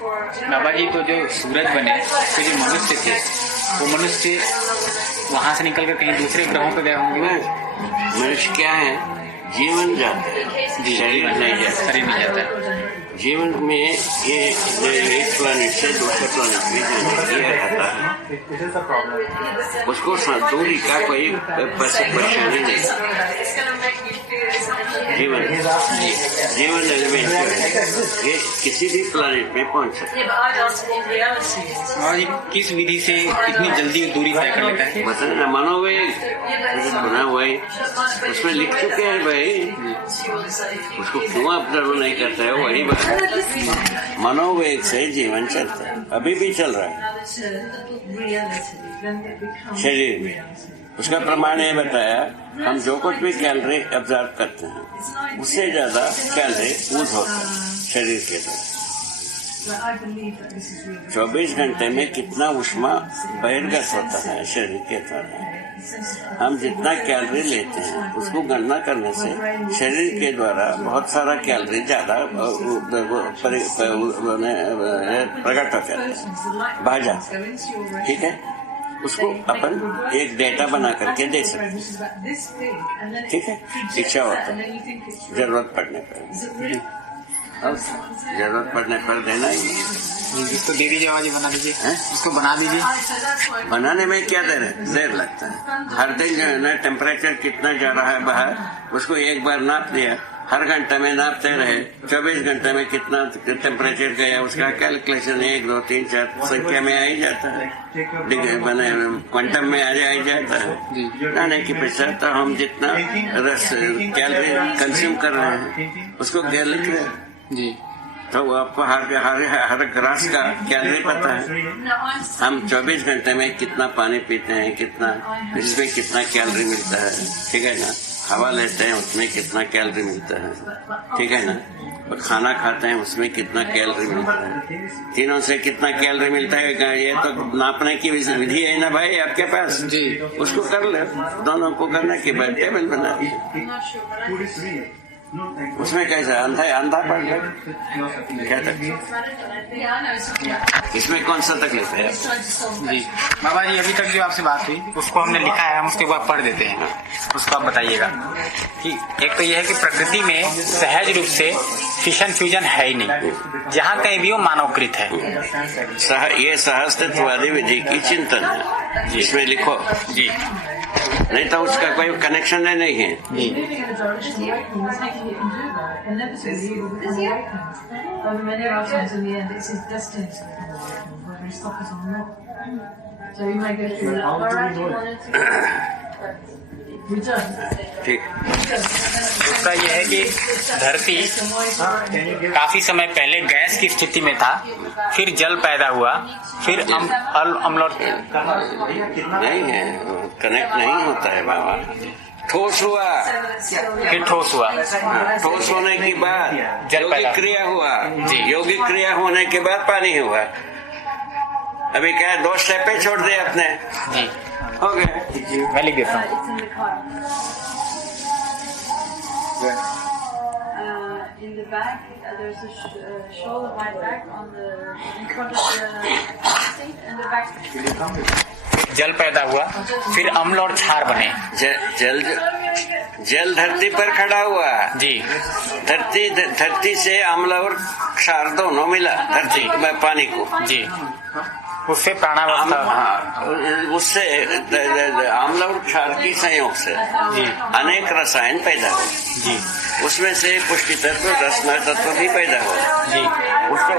बाबा जी, तो जो सूरज बने तो जो मनुष्य थे वो मनुष्य वहाँ से निकल कर कहीं दूसरे ग्रहों पर गए होंगे। मनुष्य क्या है? जीवन जाता है, शरीर नहीं जाता। शरीर नहीं जाता। जीवन में ये एक प्लानिट से दूसरे प्लानिट में जाने किया जाता है, उसको दूरी का कोई परेशानी नहीं। जीवन एलिमेंट ये किसी भी प्लानिट में पहुंच सकता है। और ये किस विधि से इतनी जल्दी दूरी तय कर लेता है? बता ना, मनोवेग बना हुआ है, उसमें लिख चुके हैं भाई, उसको क्यों ऑब्जर्व नहीं करता है? वही बात, मनोवेग से जीवन चलता है, अभी भी चल रहा है शरीर में। उसका प्रमाण ये बताया, हम जो कुछ भी कैलोरी ऑब्जर्व करते हैं उससे ज्यादा कैलोरी यूज होता है शरीर के अंदर। 24 घंटे में कितना उष्मा बहिर्गत होता है शरीर के द्वारा। हम जितना कैलोरी लेते हैं उसको गणना करने से शरीर के द्वारा बहुत सारा कैलोरी ज्यादा प्रकट हो जाता है, बाहर जाता है। ठीक है, उसको अपन एक डेटा बना करके दे सकते। ठीक है, इच्छा होता है, जरूरत पड़ने पर, जरूरत पड़ने पर देना ही। इसको दे दीजिए, आवाज बना दीजिए, इसको बना दीजिए। बनाने में क्या देर लगता है? हर दिन जो है ना टेम्परेचर कितना जा रहा है बाहर, उसको एक बार नाप दिया, हर घंटे में नापते रहे, 24 घंटे में कितना टेम्परेचर गया उसका कैलकुलेशन 1, 2, 3, 4 संख्या में आ ही जाता है, बने क्वांटम में आ जाता है। जाने की पीछे तो हम जितना कैलोरी कंज्यूम कर रहे हैं उसको क्या लिख रहे हैं जी, तो आपको हर ग्रास का कैलोरी पता है। हम 24 घंटे में कितना पानी पीते हैं, कितना इसमें कितना कैलोरी मिलता है, ठीक है ना। हवा लेते हैं उसमें कितना कैलोरी मिलता है, ठीक है ना। और खाना खाते हैं उसमें कितना कैलोरी मिलता है, तीनों से कितना कैलोरी मिलता है, ये तो नापने की विधि है ना भाई आपके पास जी। उसको कर ले, दोनों को करने के बाद टेबल बना दिए। उसमें कैसा अंधा पड़ गया, क्या तकलीफ? इसमें कौन सा तकलीफ है जी? बाबा जी, अभी तक जो आपसे बात हुई उसको हमने लिखा है, हम उसके बाद पढ़ देते हैं, उसको आप बताइएगा कि एक तो यह है कि प्रकृति में सहज रूप से फिशन फ्यूजन है ही नहीं, जहाँ कहीं भी वो मानवकृत है। ये सहस्तित्ववादी विधि की चिंतन है, जिसमें लिखो जी, नहीं तो उसका कोई कनेक्शन नहीं है। ठीक, दूसरा यह है कि धरती काफी समय पहले गैस की स्थिति में था, फिर जल पैदा हुआ, फिर अम्ल नहीं है, कनेक्ट नहीं होता है बाबा। ठोस हुआ, फिर ठोस हुआ, ठोस होने के बाद यौगिक क्रिया हुआ जी, यौगिक क्रिया होने के बाद पानी हुआ। अभी क्या 2 स्टेप छोड़ दिए अपने जी, हो गए। मैं लिख देता हूँ। In the back, there's a shoulder right back on the in front of the seat and the back. जल पैदा हुआ, फिर अम्ल और क्षार बने। जल धरती पर खड़ा हुआ जी, धरती से अम्ल और क्षार दोनों मिला धरती में पानी को जी, उससे प्राणावस्था, उससे अम्ल और क्षार की संयोग से जी अनेक रसायन पैदा हुए जी। उसमें से पुष्टि तत्व, रचना तत्व भी पैदा हुआ जी।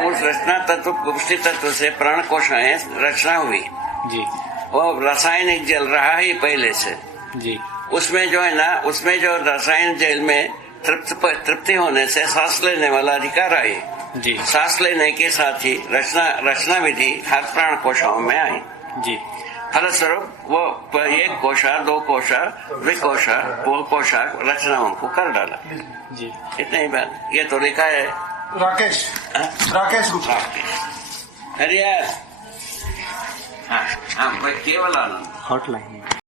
उस रचना तत्व, पुष्टि तत्व से प्राण कोशिकाएं रचना हुई जी। वो रासायनिक जल रहा है पहले से जी। उसमें जो है ना, उसमें जो रसायन जल में तृप्ति होने से सांस लेने वाला अधिकार आई जी। सांस लेने के साथ ही रचना विधि हर प्राण कोशाओं में आई जी। फलस्वरूप वो 1 कोशा, 2 कोशा, द्विकोशा, बहुकोशा रचनाओं को कर डाला जी। इतना ही बात, ये तो लिखा है राकेश गुप्ता। हरियार हाँ, केवल आनंद हॉटलाइन